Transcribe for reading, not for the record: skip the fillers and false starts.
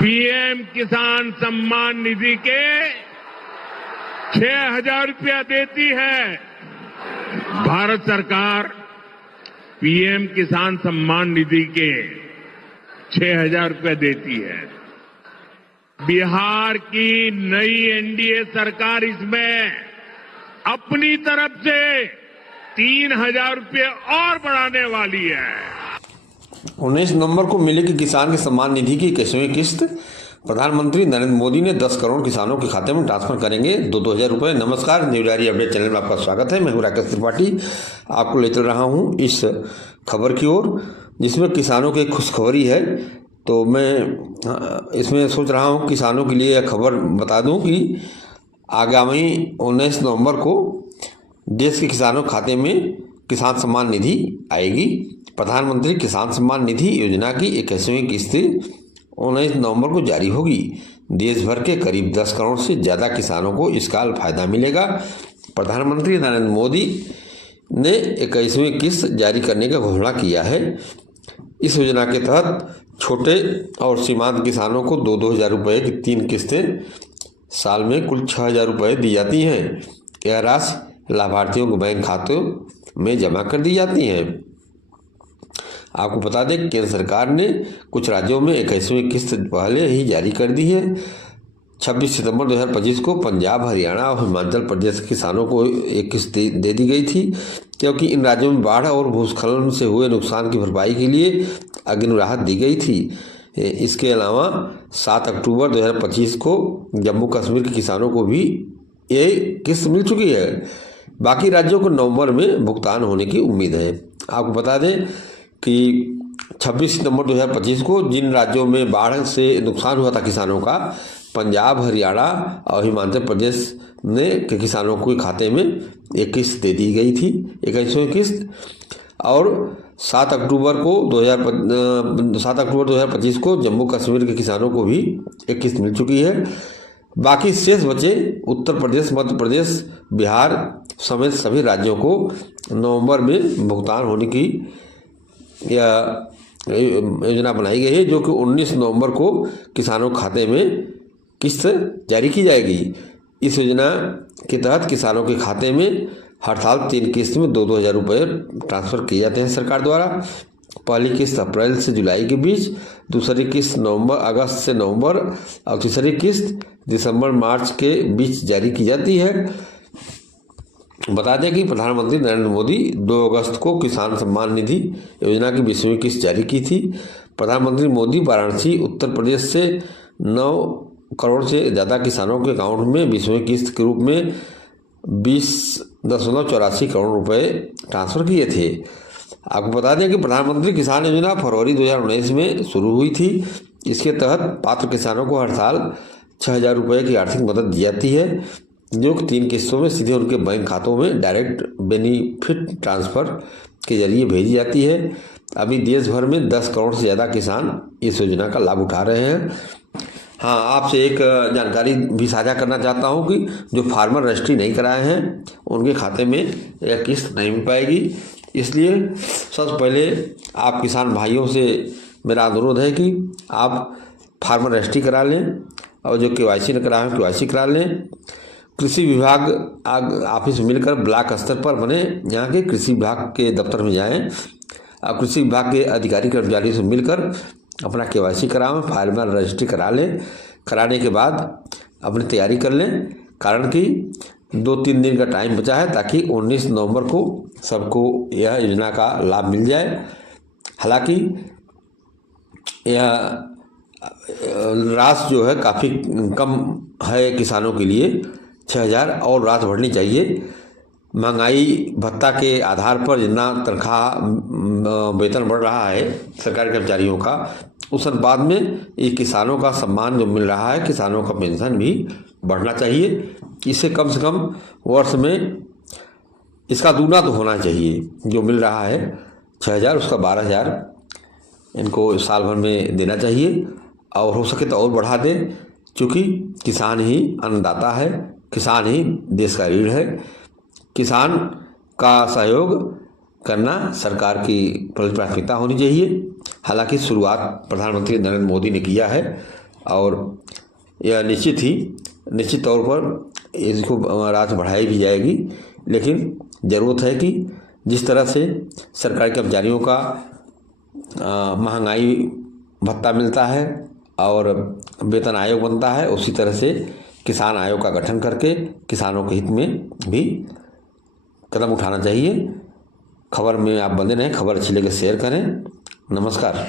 PM किसान सम्मान निधि के 6,000 रुपया देती है। भारत सरकार पीएम किसान सम्मान निधि के 6,000 रुपया देती है। बिहार की नई एनडीए सरकार इसमें अपनी तरफ से 3,000 रुपये और बढ़ाने वाली है। 19 नवंबर को मिलेगी किसान के सम्मान निधि की 21वीं किस्त। प्रधानमंत्री नरेंद्र मोदी ने 10 करोड़ किसानों के खाते में ट्रांसफर करेंगे 2-2 हजार रुपए। नमस्कार, न्यू डायरी अपडेट चैनल में आपका स्वागत है। मैं हूं राकेश त्रिपाठी, आपको ले चल रहा हूं इस खबर की ओर जिसमें किसानों की खुशखबरी है। तो मैं इसमें सोच रहा हूं किसानों के लिए यह खबर बता दूं कि आगामी 19 नवंबर को देश के किसानों के खाते में किसान सम्मान निधि आएगी। प्रधानमंत्री किसान सम्मान निधि योजना की 21वीं किस्त 19 नवंबर को जारी होगी। देश भर के करीब 10 करोड़ से ज़्यादा किसानों को इसका फायदा मिलेगा। प्रधानमंत्री नरेंद्र मोदी ने 21वीं किस्त जारी करने का घोषणा किया है। इस योजना के तहत छोटे और सीमांत किसानों को 2-2 हजार रुपये की 3 किस्तें साल में कुल 6,000 रुपये दी जाती हैं। यह राशि लाभार्थियों के बैंक खातों में जमा कर दी जाती हैं। आपको बता दें केंद्र सरकार ने कुछ राज्यों में 21वीं किस्त पहले ही जारी कर दी है। 26 सितंबर 2025 को पंजाब, हरियाणा और हिमाचल प्रदेश के किसानों को एक किस्त दे दी गई थी, क्योंकि इन राज्यों में बाढ़ और भूस्खलन से हुए नुकसान की भरपाई के लिए अग्रिम राहत दी गई थी। इसके अलावा 7 अक्टूबर 2025 को जम्मू कश्मीर के किसानों को भी ये किस्त मिल चुकी है। बाकी राज्यों को नवंबर में भुगतान होने की उम्मीद है। आपको बता दें कि 26 सितंबर 2025 को जिन राज्यों में बाढ़ से नुकसान हुआ था किसानों का, पंजाब, हरियाणा और हिमाचल प्रदेश ने के किसानों के खाते में एक किस्त दे दी गई थी, 21वीं किस्त। और 7 अक्टूबर 2025 को जम्मू कश्मीर के किसानों को भी एक किस्त मिल चुकी है। बाकी शेष बचे उत्तर प्रदेश, मध्य प्रदेश, बिहार समेत सभी राज्यों को नवंबर में भुगतान होने की योजना बनाई गई है, जो कि 19 नवंबर को किसानों के खाते में किस्त जारी की जाएगी। इस योजना के तहत किसानों के खाते में हर साल 3 किस्त में 2-2 हजार रुपये ट्रांसफ़र किए जाते हैं सरकार द्वारा। पहली किस्त अप्रैल से जुलाई के बीच, दूसरी किस्त अगस्त से नवंबर और तीसरी किस्त दिसंबर मार्च के बीच जारी की जाती है। बता दें कि प्रधानमंत्री नरेंद्र मोदी 2 अगस्त को किसान सम्मान निधि योजना की 20वीं किस्त जारी की थी। प्रधानमंत्री मोदी वाराणसी, उत्तर प्रदेश से 9 करोड़ से ज़्यादा किसानों के अकाउंट में 20वीं किस्त के रूप में 20.84 करोड़ रुपए ट्रांसफ़र किए थे। आपको बता दें कि प्रधानमंत्री किसान योजना फरवरी 2019 में शुरू हुई थी। इसके तहत पात्र किसानों को हर साल 6,000 रुपये की आर्थिक मदद दी जाती है, जो कि 3 किस्तों में सीधे उनके बैंक खातों में डायरेक्ट बेनिफिट ट्रांसफ़र के जरिए भेजी जाती है। अभी देश भर में 10 करोड़ से ज़्यादा किसान इस योजना का लाभ उठा रहे हैं। हाँ, आपसे एक जानकारी भी साझा करना चाहता हूँ कि जो फार्मर रजिस्ट्री नहीं कराए हैं उनके खाते में यह किस्त नहीं मिल पाएगी। इसलिए सबसे पहले आप किसान भाइयों से मेरा अनुरोध है कि आप फार्मर रजिस्ट्री करा लें और जो KYC न कराए हैं KYC करा लें। कृषि विभाग ऑफिस मिलकर ब्लॉक स्तर पर बने, यहाँ के कृषि विभाग के दफ्तर में जाएं और कृषि विभाग के अधिकारी कर्मचारियों से मिलकर अपना KYC कराएं, फार्मर रजिस्ट्री करा लें। कराने के बाद अपनी तैयारी कर लें, कारण कि 2-3 दिन का टाइम बचा है, ताकि 19 नवंबर को सबको यह योजना का लाभ मिल जाए। हालांकि यह राशि जो है काफ़ी कम है किसानों के लिए, 6,000 और राशि बढ़नी चाहिए। महंगाई भत्ता के आधार पर जितना तनख्वाह वेतन बढ़ रहा है सरकारी कर्मचारियों का, उस अनुपात में ये किसानों का सम्मान जो मिल रहा है, किसानों का पेंशन भी बढ़ना चाहिए। इससे कम से कम वर्ष में इसका दूना तो होना चाहिए। जो मिल रहा है 6,000, उसका 12,000 इनको साल भर में देना चाहिए, और हो सके तो और बढ़ा दें, क्योंकि किसान ही अन्नदाता है, किसान ही देश का रीढ़ है। किसान का सहयोग करना सरकार की प्राथमिकता होनी चाहिए। हालांकि शुरुआत प्रधानमंत्री नरेंद्र मोदी ने किया है, और यह निश्चित तौर पर इसको राशि बढ़ाई भी जाएगी। लेकिन ज़रूरत है कि जिस तरह से सरकारी कर्मचारियों का महंगाई भत्ता मिलता है और वेतन आयोग बनता है, उसी तरह से किसान आयोग का गठन करके किसानों के हित में भी कदम उठाना चाहिए। खबर में आप बने रहें। खबर अच्छी लगे शेयर करें। नमस्कार।